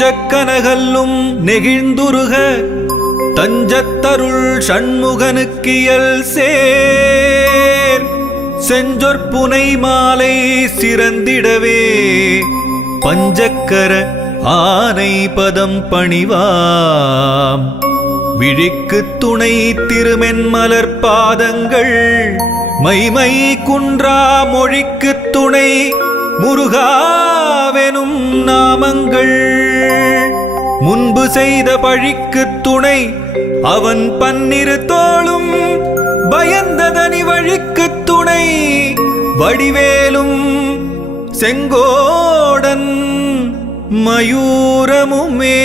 நெஞ்சக்கனகல்லும் நெகிழ்ந்துருக தஞ்சத்தருள் சண்முகனுக்கியல் சேர் செஞ்சொற்புனை மாலை சிறந்திடவே பஞ்சக்கர ஆனை பதம் பணிவாம் விழிக்கு துணை திருமென்மலர் பாதங்கள் மைமை குன்றா மொழிக்கு துணை முருகாவெனும் நாமங்கள் முன்பு செய்த பழிக்கு துணை அவன் பன்னிரு தோளும் பயந்ததனி வழிக்கு துணை வடிவேலும் செங்கோடன் மயூரமுமே.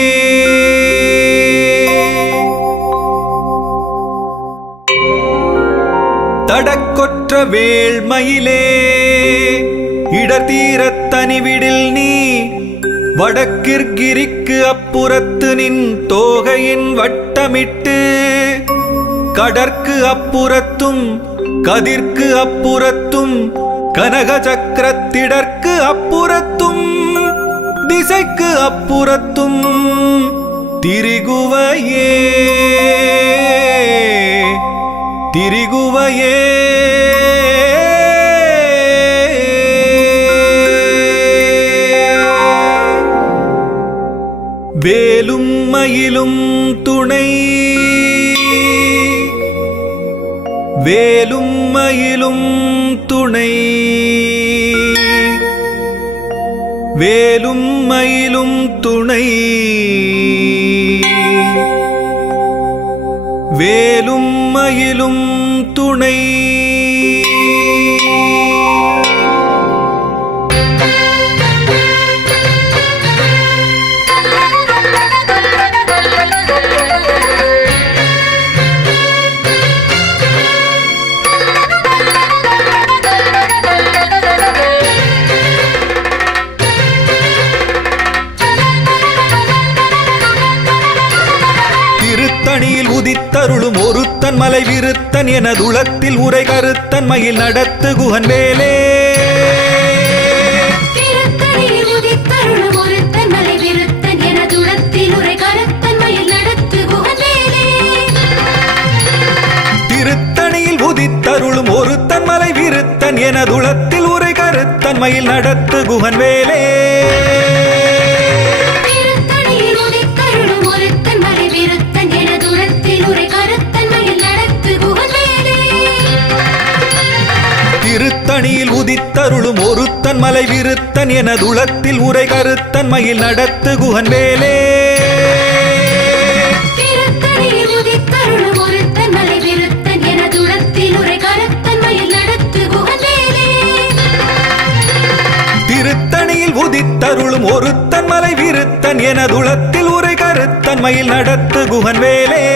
தடக்கொற்ற வேள்மயிலே இடத்தீரத் தனிவிடில் நீ வடக்கிற்கிரிக்கு அப்புறத்து நின் தோகையின் வட்டமிட்டு கடற்கு அப்புறத்தும் கதிர்க்கு அப்புறத்தும் கனக சக்கரத்திடற்கு அப்புறத்தும் திசைக்கு அப்புறத்தும் திரிகுவையே திரிகுவையே வேலும் மயிலும் துணை வேலும் மயிலும் துணை வேலும் மயிலும் துணை வேலும் மயிலும் துணை. உதித்தருளும் ஒருத்தன் மலை விருத்தன் எனதுளத்தில் உரை கருத்தன் மயில் நடத்து குகன் வேலே. திருத்தணியில் உதித்தருளும் ஒருத்தன் மலை விருத்தன் எனதுளத்தில் உரை கருத்தன் மயில் நடத்து குகன் வேலே. திருத்தணியில் உதித்தருளும் ஒருத்தன் மலை விருத்தன் எனதுளத்தில் உரை கருத்தன் மயில் நடத்து குகன் வேலே. திருத்தணியில் உதித்தருளும் ஒருத்தன் மலை விருத்தன் எனதுளத்தில் உரை கருத்தன் மயில் நடத்து குகன் வேலே. திருத்தணியில் உதித்தருளும் ஒருத்தன் மலை விருத்தன் எனதுளத்தில் உரை கருத்தன் மயில் நடத்து குகன் வேலே. திருத்தணியில் உதித்தருளும் ஒருத்தன் மலை விருத்தன் எனதுளத்தில் உரை கருத்தன் மயில் நடத்து குகன் வேலே.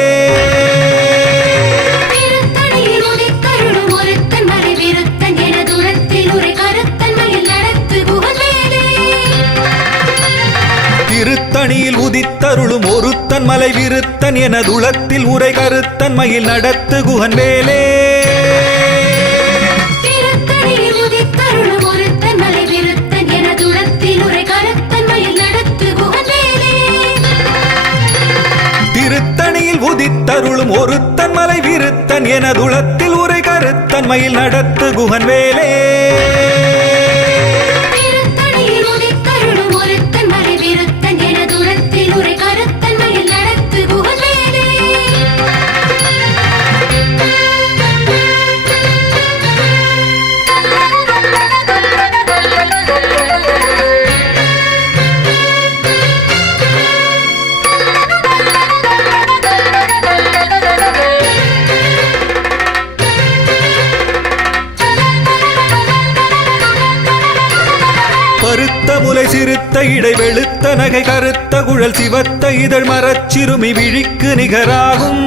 திருத்தணியில் உதித்தருளும் ஒருத்தன் மலை விருத்தன் எனதுளத்தில் உரை கருத்தன் மயில் நடத்து குகன் வேலே. திருத்தணியில் உதித்தருளும் ஒருத்தன் மலை விருத்தன் எனதுளத்தில் உரை கருத்தன் மயில் நடத்து குகன் வேலே. திருத்தணியில் உதித்தருளும் ஒருத்தன் மலை விருத்தன் எனதுளத்தில் உரை கருத்தன் மயில் நடத்து குகன் வேலே. பருத்த முலை சிறுத்த இடை வெளுத்த நகை கருத்த குழல் சிவத்த இதழ் மரச்சிறுமி விழிக்கு நிகராகும்.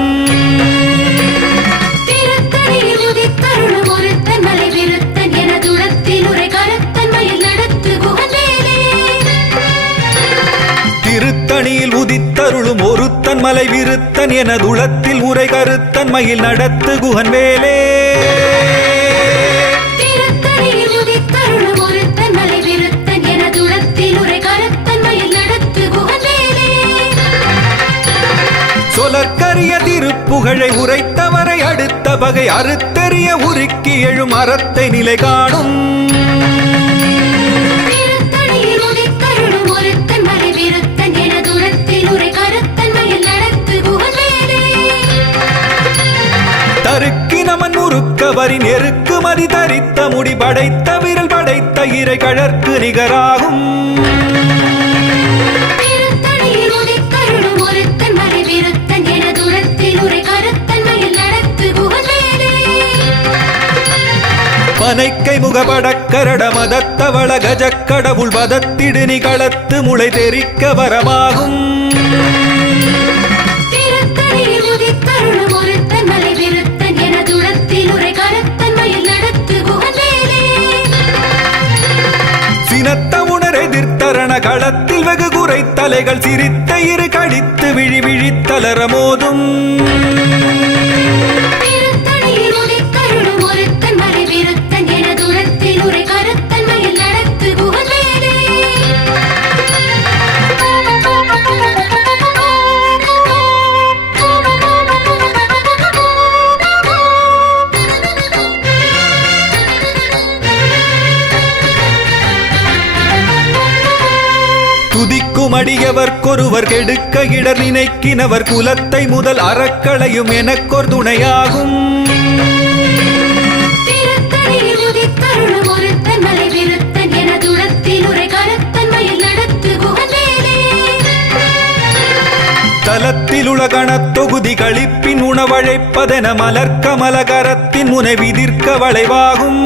திருத்தணியில் உதித்தருளும் ஒருத்தன் மலை விருத்தன் எனதுளத்தில் உரை கருத்தன் மயில் நடத்து குகன் வேலே. திருத்தணியில் உதித்தருளும் ஒருத்தன் மலை விருத்தன் எனதுளத்தில் உரை கருத்தன் மயில் நடத்து குகன் வேலே. திருத்தணியில் உதித்தருளும் ஒருத்தன் மலை விருத்தன் எனதுளத்தில் உரை கருத்தன் மயில் நடத்து குகன் வேலே. புலற்கரிய திருப்புகழை உரைத்தவரை அடுத்த பகை அறுத்தெறிய உருக்கி எழும் அறத்தை நிலை காணும். தருக்கினமன் முறுக்கவரின் எருக்கு மதி தரித்த முடி படைத்த விரல் படைத்த இறை கழற்கு நிகராகும். பனைக்கை முகபடக்கரட மதத்தவள கஜக்கடவுள் வதத்திடு நிகளத்து முளை தெரிக்க வரமாகும். சினத்த உணர் எதிர்த்தரண களத்தில் வெகு குறை தலைகள் சிரித்த இரு கடித்து விழி விழித்தலர மோதும். துதிக்கும் அடியவர்க்கொருவர் கெடுக்க இடர் நினைக்கினவர் குலத்தை முதல் அறக்களையும் எனக்கொரு துணையாகும். தலத்தில் உலகணத் தொகுதி கழிப்பின் உணவழைப்பதென மலர்க்கமலகரத்தின் முனை விதிர்க்க வளைவாகும்.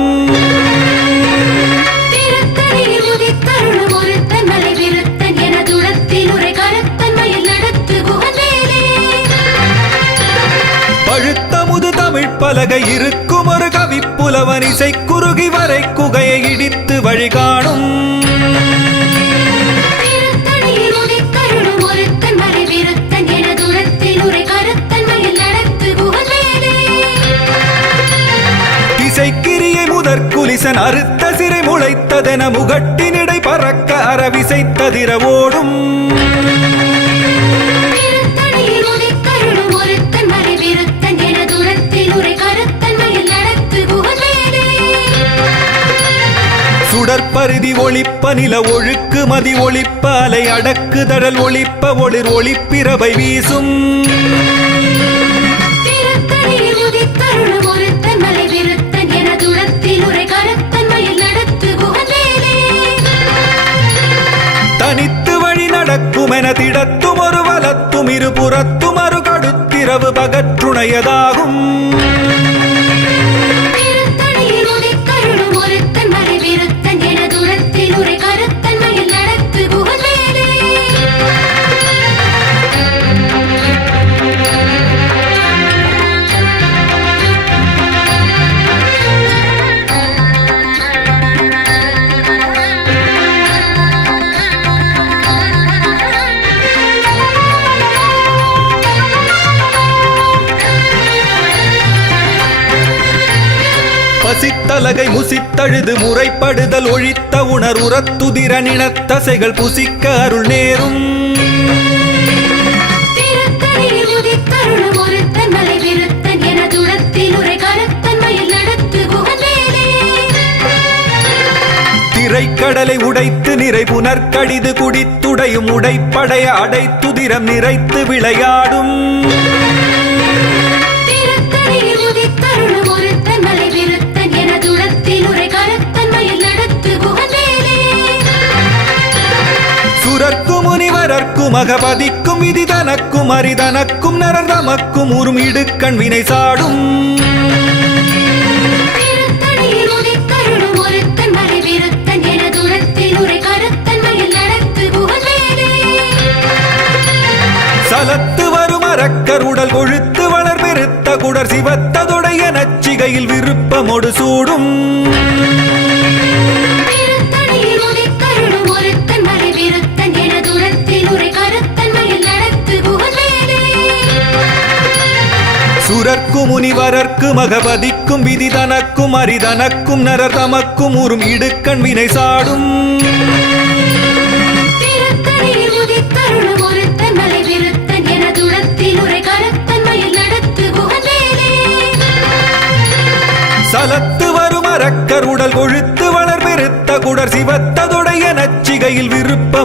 பழுத்தமுது தமிழ் பலகை இருக்கும் ஒரு கவிப்புலவன் இசை குறுகி வரை குகையை இடித்து வழிகாணும். திசைக்கிரியை முதற்குலிசன் அறுத்த சிறை முளைத்ததென முகட்டினிடை பறக்க அறவிசைத்ததிர ஓடும். சுடற்பருதி ஒளிப்ப நில ஒழுக்கு மதி ஒளிப்ப அலை அடக்கு தடல் ஒளிப்ப ஒளிர் ஒளிப்பிரபை வீசும். தனித்து வழி நடக்கும் என திடத்தும் ஒரு வலத்தும் இருபுறத்தும் அரு கடுத்திரவு பகற்றுணையதாகும். பசித்தலகை முசித்தழுது முறைப்படுதல் ஒழித்த உணர் உரத்துதிர நினத்தசைகள் புசிக்க அருள் நேரும். திரைக்கடலை உடைத்து நிறை புனர்கடிது குடித்துடையும் உடைப்படைய அடைத்துதிரம் நிறைத்து விளையாடும். சுரர்க்கும் முனிவரர்க்கும் அகபதிக்கும் விதி தனக்கும் அரிதனக்கும் நரர் தமக்கும் உறும் இடுக்கண் வினை சாடும். சலத்து வரும் அரக்கர் உடல் கொழுத்து வளர் பெருத்த குடர் சிவத்ததொடைய நச்சிகையில் விருப்பமொடு சூடும். சுரர்க்கும் முனிவரர்க்கும் அகபதிக்கும் விதி தனக்கும் அரிதனக்கும் நரர் தமக்கும் உறும் இடுக்கண் வினை சாடும். திருத்தணியில் உதித்தருளும் ஒருத்தன் மலை விருத்தன் என துளத்தில் உரை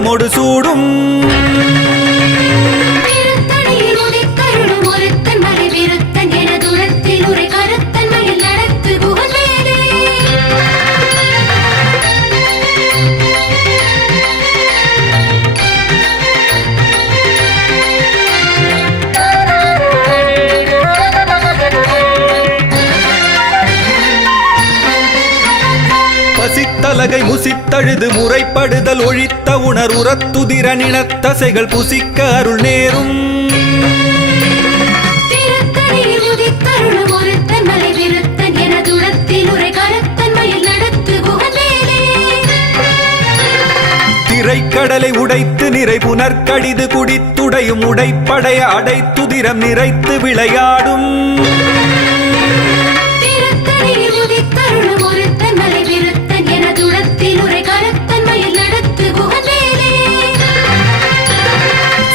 பொருத்தமொடு சூடும் பசித்தலகை முசித்தழுது முறைப்படுதல் ஒழித்த உணர் உரத்துதிர நினத்தசைகள் புசிக்க அருள் நேரும் திரைக்கடலை உடைத்து நிறை புனர்கடிது குடித்துடையும் உடைப்படைய அடைத்துதிரம் நிறைத்து விளையாடும்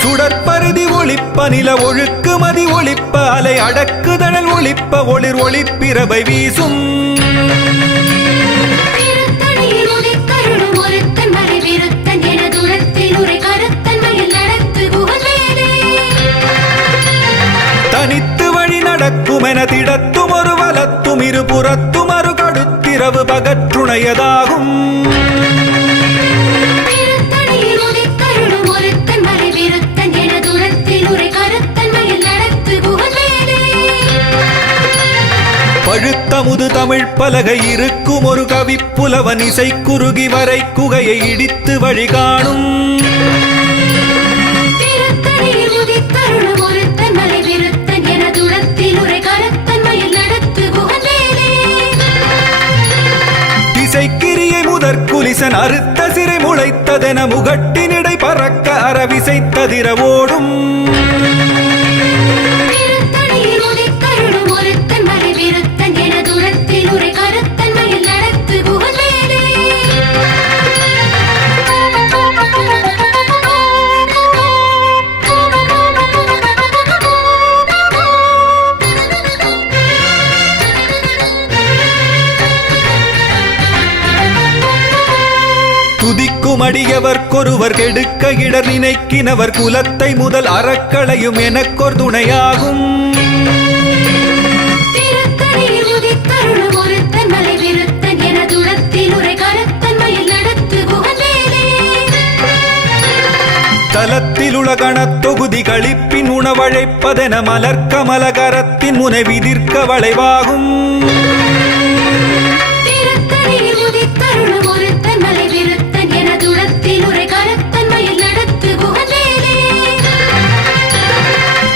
சுடற்பருதி ஒளிப்ப நில ஒழுக்கு மதி ஒளிப்ப அலை அடக்குதழல் ஒளிப்ப ஒளிர் ஒளிப்பிரபை வீசும் தனித்து வழி நடக்குமென திடத்தும் ஒரு வலத்தும் இருபுறத்தும் அரு கடுத்திரவு பகற்றுணையதாகும் பழுத்தமுது தமிழ் பலகை இருக்கும் ஒரு கவிப்புலவன் இசை குறுகி வரை குகையை இடித்து வழிகாணும் திசைக்கிரியை முதற்குலிசன் அறுத்த சிறை முளைத்ததென முகட்டினிடை பறக்க அறவிசைத்ததிர ஓடும் துதிக்கும் அடியவர்க்கொருவர் கெடுக்க இடர் நினைக்கினவர் குலத்தை முதல் அறக்களையும் எனக்கொரு துணையாகும் தலத்தில் உலகணத் தொகுதி களிப்பின் உணவழைப்பதென மலர்க்கமலகரத்தின் முனை விதிர்க்க வளைவாகும்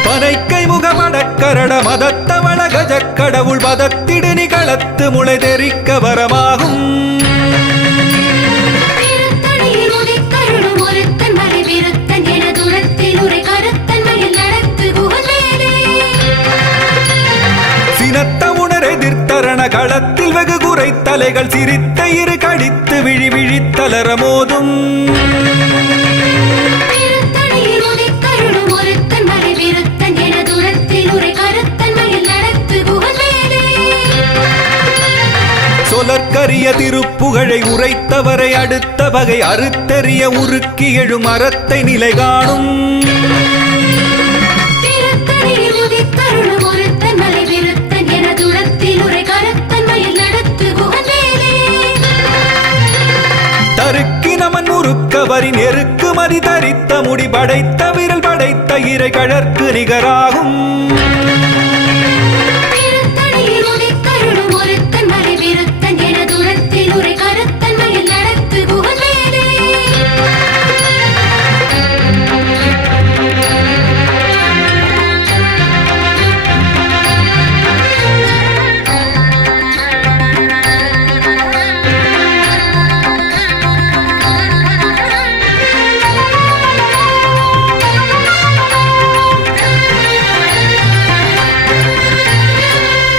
பனைக்கை முகமடக்கரட மதத்தவள கஜக்கடவுள் பதத்திடு நிகளத்து முளை தெரிக்க வரமாகும் சினத்த உணர் எதிர்த்தரண களத்தில் வெகு குறை தலைகள் சிரித்த இரு கடித்து விழி விழித்தலர மோதும் சொலற்கரிய திருப்புகழை உரைத்தவரை அடுத்த வகை அறுத்தறிய உருக்கி எழும் அறத்தை நிலை காணும் தருக்கினமன் முறுக்கவரின் எருக்கு மதி தரித்த முடி படைத்த விரல் படைத்த இறை கழற்கு நிகராகும்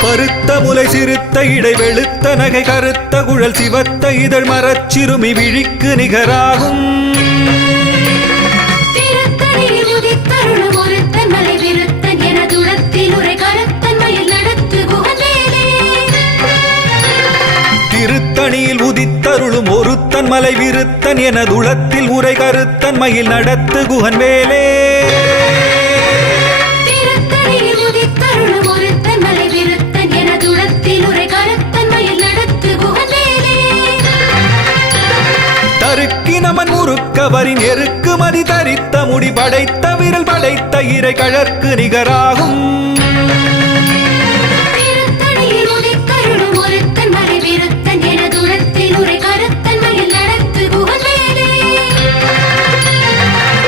பருத்த முலை சிறுத்த இடை வெளுத்த நகை கருத்த குழல் சிவத்த இதழ் மரச்சிறுமி விழிக்கு நிகராகும் திருத்தணியில் உதித்தருளும் ஒருத்தன் மலை விருத்தன் எனதுளத்தில் உரை கருத்தன் மயில் நடத்து குகன் வேலே நமன் முறுக்கவரின் எருக்கு மதி தரித்த முடி படைத்த விரல் படைத்த இறை கழற்கு நிகராகும்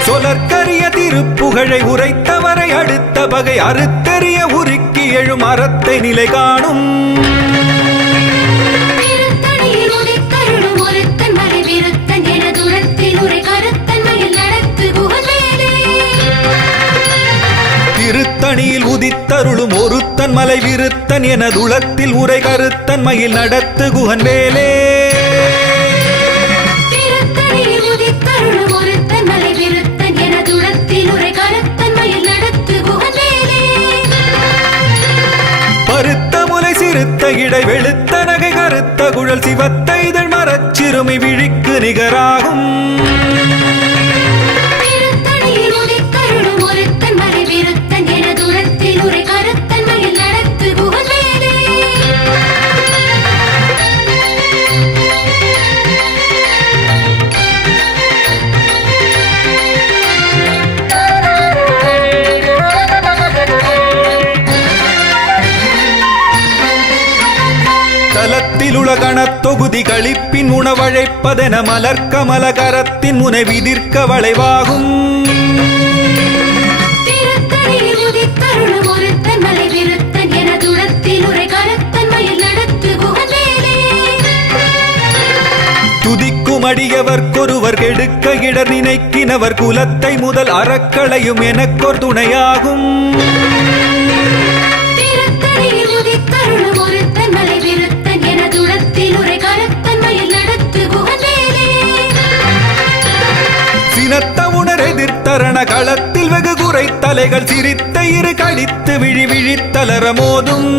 சொலற்கரிய திருப்புகழை உரைத்தவரை அடுத்த பகை அறுத்தெறிய உருக்கி எழும் அறத்தை நிலை காணும் திருத்தணியில் உதித்தருளும் ஒருத்தன் மலை விருத்தன் எனதுளத்தில் உரை கருத்தன் மயில் நடத்து குகன் வேலே பருத்த முலை சிறுத்த இடை வெளுத்த நகை கருத்த குழல் சிவத்த இதழ் மரச்சிறுமி விழிக்கு நிகராகும் தலத்திலுலகணத் தொகுதி களிப்பின் உணவழைப்பதென மலர்க்கமல கரத்தின் முனை விதிர்க்க வளைவாகும் துதிக்கும் அடியவர்க்கொருவர் கெடுக்க இடர் நினைக்கினவர் குலத்தை முதல் அறக்களையும் எனக்கொரு துணையாகும் சினத்த உணர் எதிர்த்தரண களத்தில் வெகு குறை தலைகள் சிரித்த இரு கழித்து விழி விழித்தலர மோதும்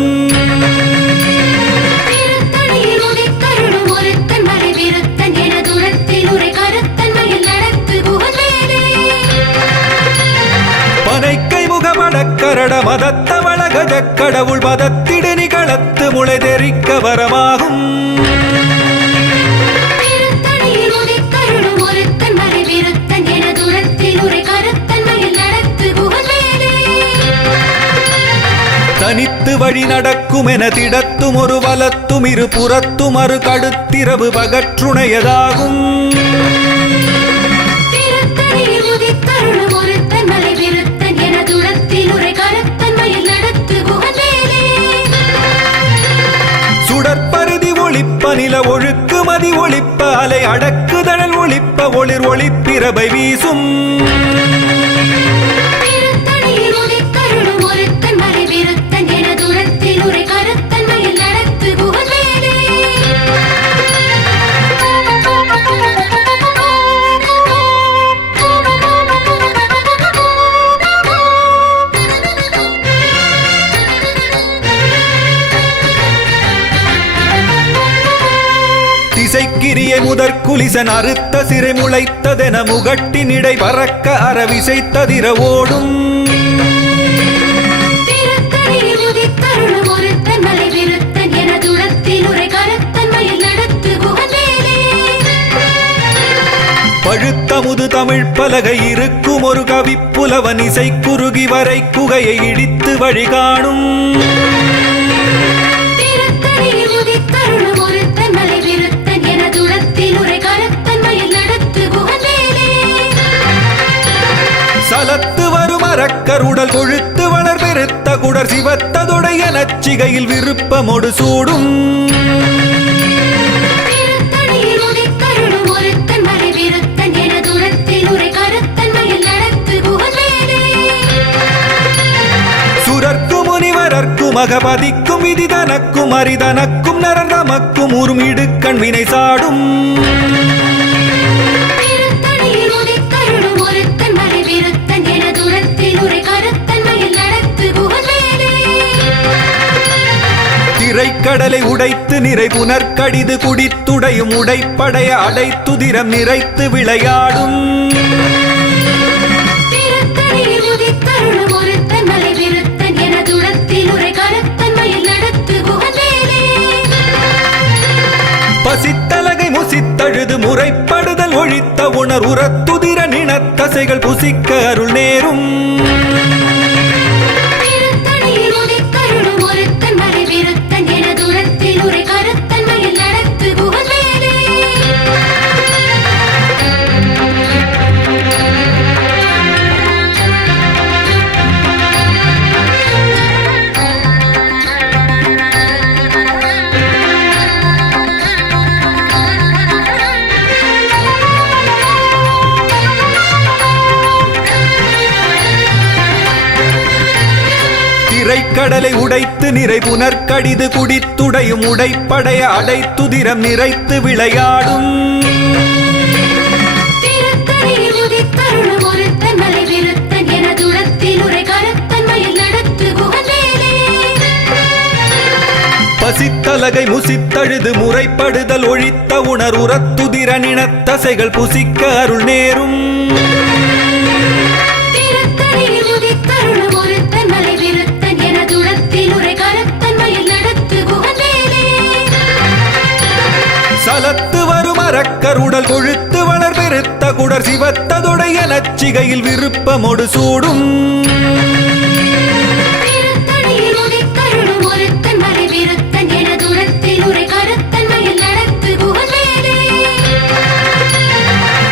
பனைக்கை முகமடக்கரட மதத்தவள கஜக் கடவுள் மதத்திடு நிகளத்து முளை தெரிக்க வரமாகும் தனித்து வழி நடக்கும் என திடத்தும் ஒரு வலத்தும் இரு புறத்தும் அரு கடுத்திரவு பகற்றுணையதாகும் சுடற்பருதி ஒளிப்ப நில ஒழுக்கு மதி ஒளிப்ப அலை அடக்குதழல் ஒளிப்ப ஒளிர் ஒளிப்பிரபை வீசும் திசைக்கிரியை முதற் குலிசன் அறுத்த சிறை முளைத்ததென முகட்டின் இடை பறக்க அறவிசைத்ததிர ஓடும் பழுத்தமுது தமிழ் பலகை இருக்கும் ஒரு கவிப்புலவன் இசை குறுகி வரை குகையை இடித்து வழி காணும் சலத்து வரும் அரக்கருடல் கொழுத்து வளர் பெருத்த குடர் சிவத்ததுடைய நச்சிகையில் விருப்பமொடு சூடும் சுரர்க்கு முனிவரர்க்கு மகபதிக்கும் விதி தனக்கும் அரிதனக்கும் நரர் தமக்கும் உறும் இடுக்கண் வினை சாடும் திரைக்கடலை உடைத்து நிறை புனற்கடிது குடித்துடையும் உடைப்படைய அடைத்துதிரம் நிறைத்து விளையாடும் பசித்தலகை முசித்தழுது முறைப்படுதல் ஒழித்த உணர் உரத்துதிர நினத்தசைகள் புசிக்க அருள் நேரும் திரைக்கடலை உடைத்து நிறை புனற்கடிது குடித்துடையும் உடைப்படைய அடைத்துதிரம் நிறைத்து விளையாடும் பசித்தலகை முசித்தழுது முறைப்படுதல் ஒழித்த உணர் உரத்துதிர நினத்தசைகள் புசிக்க அருள் நேரும் சலத்து வரும் அரக்கருடல் கொழுத்து வளர் பெருத்த குடர் சிவத்ததொடைய நச்சிகையில் விருப்பமொடு சூடும்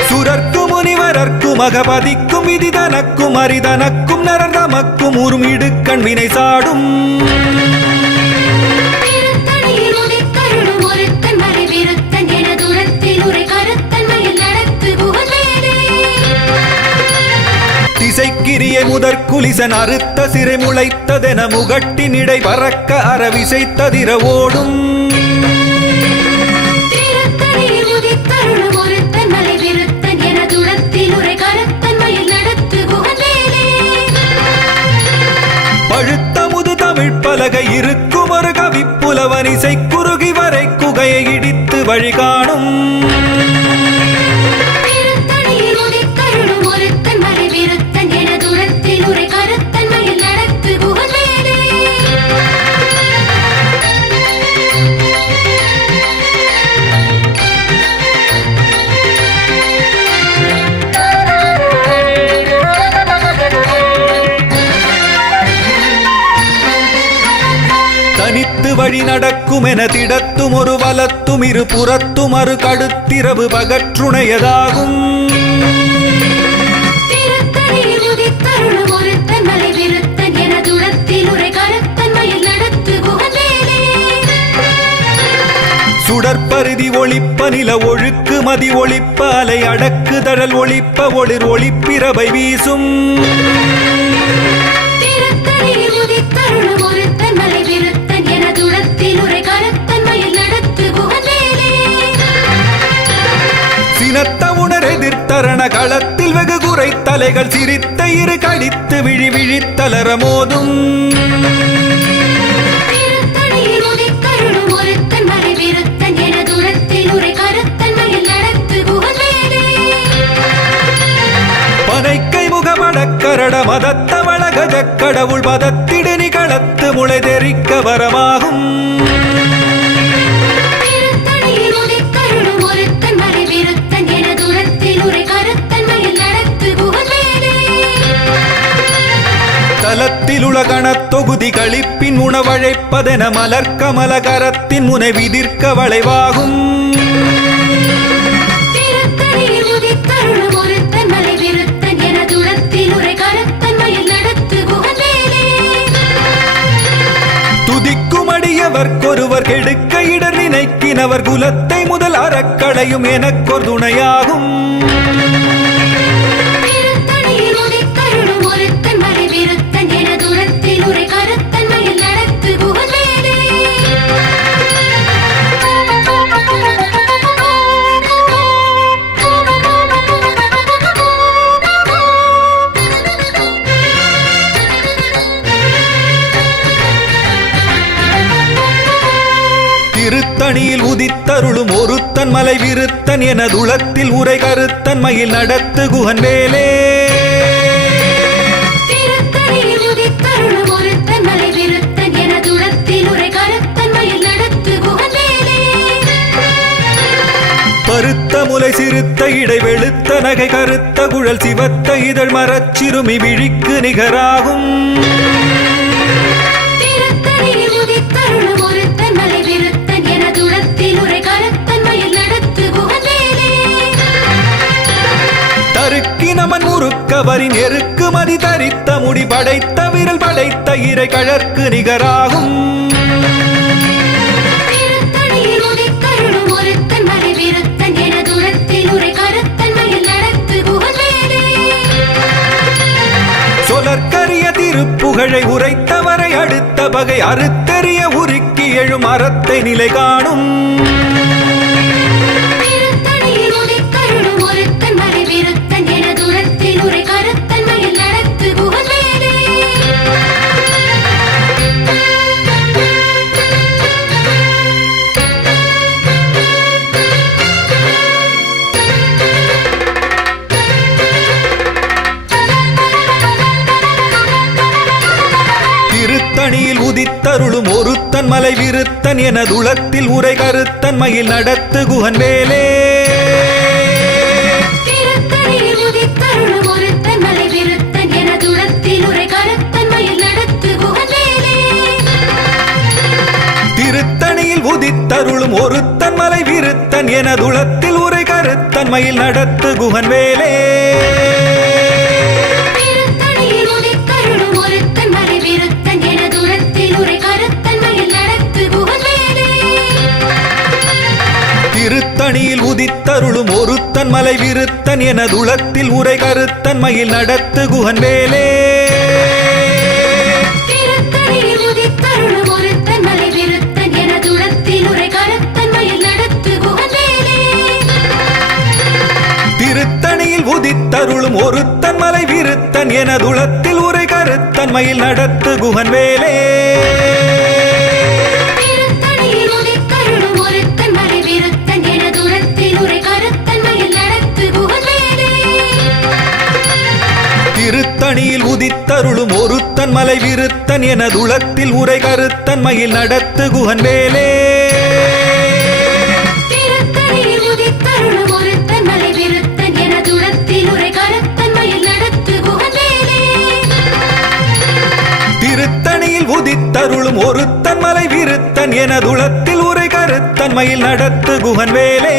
சுரர்க்கும் முனிவரர்க்கும் மகபதிக்கும் விதிதனக்கும் அரிதனக்கும் நரதமக்கும் உறும் இடுக்கண் வினை சாடும் திசைக்கிரிய முதற்குலிசன் அறுத்த சிறை முளைத்ததென முகட்டினிடை பறக்க அறவிசைத்ததிர ஓடும் பழுத்த முது தமிழ் பலகை இருக்கும் ஒரு கவிப்புலவன் இசை குறுகி வரை குகையை இடித்து வழிகாணும் தனித்து வழி நடக்கும் என திடத்தும் ஒரு வலத்தும் இரு புறத்தும் அரு கடுத்திரவு பகற்றுணையதாகும் சுடற்பருதி ஒளிப்ப நில ஒழுக்கு மதி ஒளிப்ப அலை அடக்கு தழல் ஒளிப்ப ஒளிர் ஒளிப்பிரபை வீசும் சினத்த உணர் எதிர்த்தரண களத்தில் வெகு குறை தலைகள் சிரித்த இரு கடித்து விழி விழித்தலர மோதும் பனைக்கை முகமடக்கரட மதத்த வளகஜ கடவுள் மதத்திடு நிகழத்து முளை தெரிக்க வரமாகும் தலத்தில் உலகணத் தொகுதி களிப்பின் உணவழைப்பதென மலர்கமல கரத்தின் முனை விதிர்க்க வளைவாகும் துதிக்கும் அடியவர்க்கொருவர் கெடுக்க இடர் நினைக்கினவர் குலத்தை முதல் அறக்களையும் எனக்கொரு துணையாகும் திருத்தணியில் உதித்தருளும் ஒருத்தன் மலை விருத்தன் எனதுளத்தில் உரை கருத்தன் மயில் நடத்து குகன் வேலே. திருத்தணியில் உதித்தருளும் ஒருத்தன் மலை விருத்தன் எனதுளத்தில் உரை கருத்தன் மயில் நடத்து குகன் வேலே. பருத்த முலை சிறுத்த இடை வெளுத்த நகை கருத்த குழல் சிவத்த இதழ் மரச்சிறுமி விழிக்கு நிகராகும். திருத்தணியில் உதித்தருளும் ஒருத்தன் மலை விருத்தன் எனதுளத்தில் உரை கருத்தன் மயில் நடத்து குகன் வேலே. தருக்கி நமன் முறுக்கவரின் எருக்கு மதி தரித்த முடி படைத்த விரல் படைத்த இறை கழற்கு நிகராகும். திருத்தணியில் உதித்தருளும் ஒருத்தன் மலை விருத்தன் எனதுளத்தில் உரை கருத்தன் மயில் நடத்து குகன் வேலே. சொலற்கரிய திருப்புகழை உரைத்தவரை அடுத்த பகை அறுத்தெறிய உருக்கி எழும் அறத்தை நிலை காணும். திருத்தணியில் உதித்தருளும் ஒருத்தன் மலை விருத்தன் எனதுளத்தில் உரை கருத்தன் மயில் நடத்து குகன் வேலே. திருத்தணியில் உதித்தருளும் ஒருத்தன் மலை விருத்தன் எனதுளத்தில் உரை கருத்தன் மயில் நடத்து குகன் வேலே. திருத்தணியில் உதித்தருளும் ஒருத்தன் மலை விருத்தன் எனதுளத்தில் உரை கருத்தன் மயில் நடத்து குகன் வேலே. திருத்தணியில் உதித்தருளும் ஒருத்தன் மலை விருத்தன் எனதுளத்தில் உரை கருத்தன் மயில் நடத்து குகன் வேலே. திருத்தணியில் உதித்தருளும் ஒருத்தன் மலை விருத்தன் எனதுளத்தில் உரை கருத்தன் மயில் நடத்து குகன் வேலே. திருத்தணியில் உதித்தருளும் ஒருத்தன் மலை விருத்தன் எனதுளத்தில் உரை கருத்தன் மயில் நடத்து குகன் வேலே. திருத்தணியில் உதித்தருளும் ஒருத்தன் மலை விருத்தன் எனதுளத்தில் உரை கருத்தன் மயில் நடத்து குகன் வேலே. திருத்தணியில் உதித்தருளும் ஒருத்தன் மலை விருத்தன் எனதுளத்தில் உரை கருத்தன் மயில் நடத்து குகன் வேலே. திருத்தணியில் உதித்தருளும் ஒருத்தன் மலை விருத்தன் எனதுளத்தில் உரை கருத்தன் மயில் நடத்து குகன் வேலே. திருத்தணியில் உதித்தருளும் ஒருத்தன் மலை விருத்தன் எனதுளத்தில் உரை கருத்தன் மயில் நடத்து குகன் வேலே. திருத்தணியில் உதித்தருளும் ஒருத்தன் மலை விருத்தன் எனதுளத்தில் உரை கருத்தன் மயில் நடத்து குகன் வேலே. திருத்தணியில் உதித்தருளும் ஒருத்தன் மலை விருத்தன் எனதுளத்தில் உரை கருத்தன் மயில் நடத்து குகன் வேலே.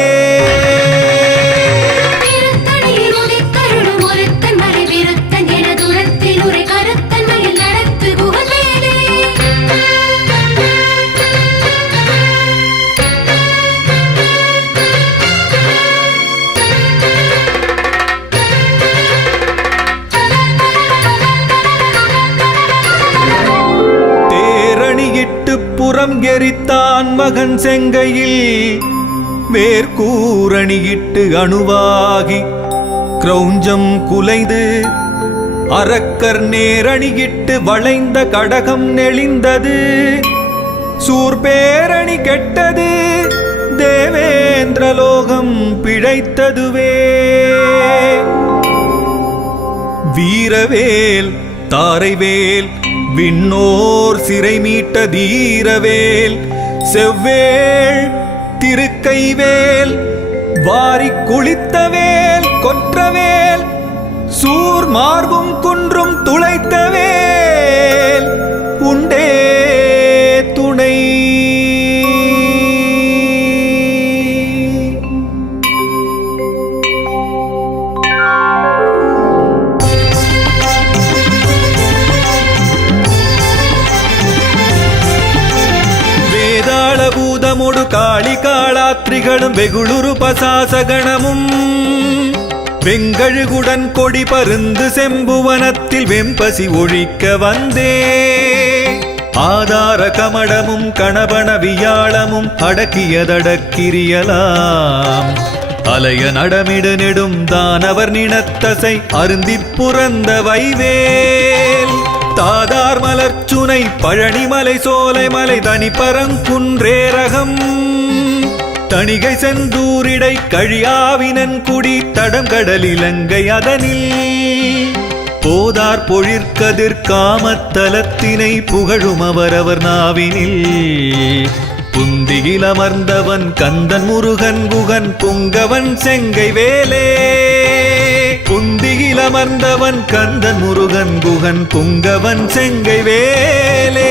திருத்தணியில் உதித்தருளும் ஒருத்தன் மலை விருத்தன் எனதுளத்தில் உரை கருத்தன் மயில் நடத்து குகன் வேலே. தேரணியிட்டு புறம் எரித்தான் மகன் செங்கையில் வேர்கூரணியிட்டு அணுவாகி கிரௌஞ்சம் குலைந்து அரக்கர் நேரணியிட்டு வளைந்த கடகம் நெளிந்தது. சூர்பேரணி கெட்டது தேவேந்திரலோகம் பிழைத்ததுவே. வீரவேல் தாரைவேல் விண்ணோர் சிறை மீட்ட தீரவேல் செவ்வேள் திருக்கைவேல் வாரிக் குளித்தவேல் கொற்றவேல் சூர் மார்பும் குன்றும் துளைத்தவேல் உண்டே துணை. பூதமுடு காளி காளாத்ரிகளும் வெகுளுரு பசாசகணமும் வெங்கழுகுடன் கொடி பருந்து செம்புவனத்தில் வெம்பசி ஒழிக்க வந்தே. ஆதார கமடமும் கணபன வியாழமும் அடக்கியதடக்கிரியலாம். அலைய நடமிடு நெடும் தானவர் நினத்தசை அருந்திப் புறந்த வைவேல். தாதார் மலர்ச்சுனை பழனிமலை சோலைமலை தனி பரங்குன்றேரகம் தணிகை செந்தூரிடை கழியாவினன் குடி தடம் கடல் இலங்கை அதனில் போதார் பொழிற்கதிர் காமத்தலத்தினை புகழும் அவரவர் நாவினில் புந்தியில் அமர்ந்தவன் கந்தன் முருகன் குகன் புங்கவன் செங்கை வேலே புந்தியில் அமர்ந்தவன் கந்தன் முருகன் குகன் புங்கவன் செங்கை வேலே